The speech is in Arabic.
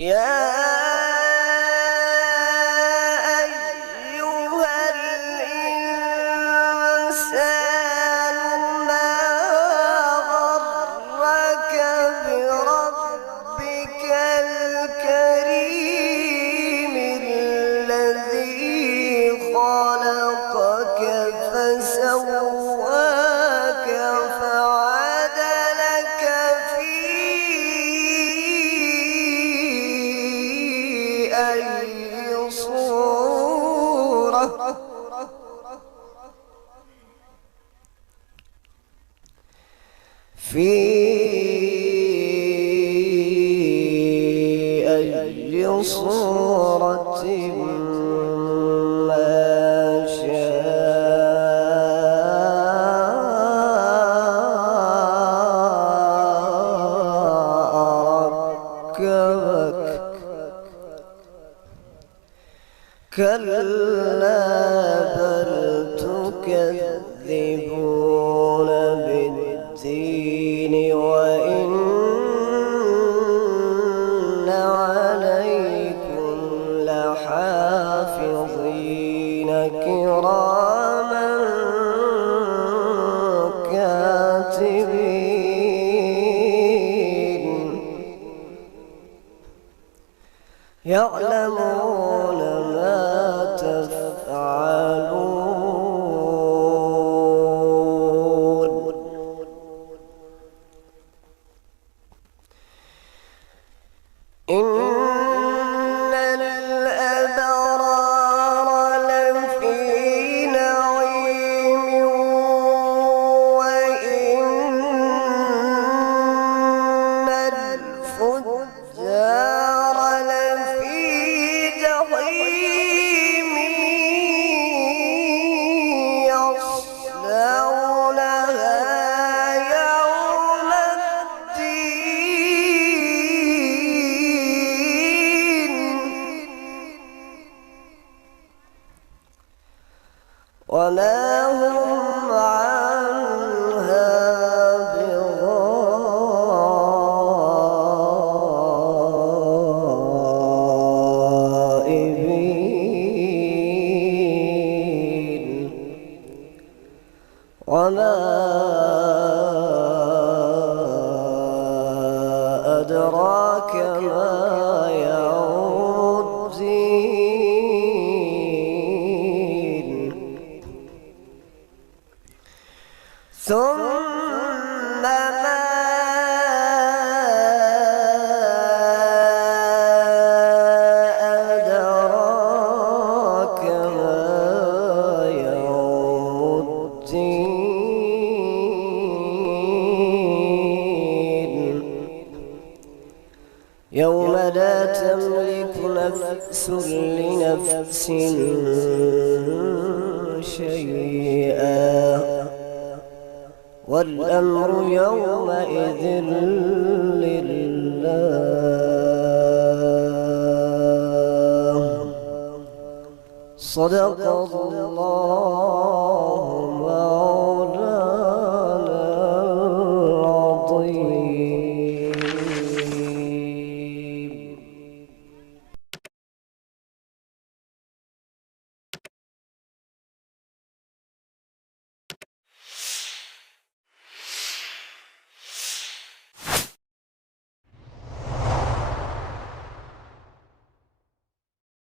يا أيها الإنسان ما غرك بربك الكريم الذي خلقك فسواك فعدلك في أي صورة ما شاء ركبك. كلا بل تكذبون بالدين وإن عليكم لحافظين كراما كاتبين يعلمون ما تفعلون. إن الأبرار لفي نعيم وإن الفجار لفي جحيم يصلونها يوم الدين وما هم عنها بغائبين. وما أدراك ما يوم الدين. ثم ما أدراك ما يوم الدين. يوم لا تملك نفس لنفس شيئا والأمر يومئذ لله. صدق الله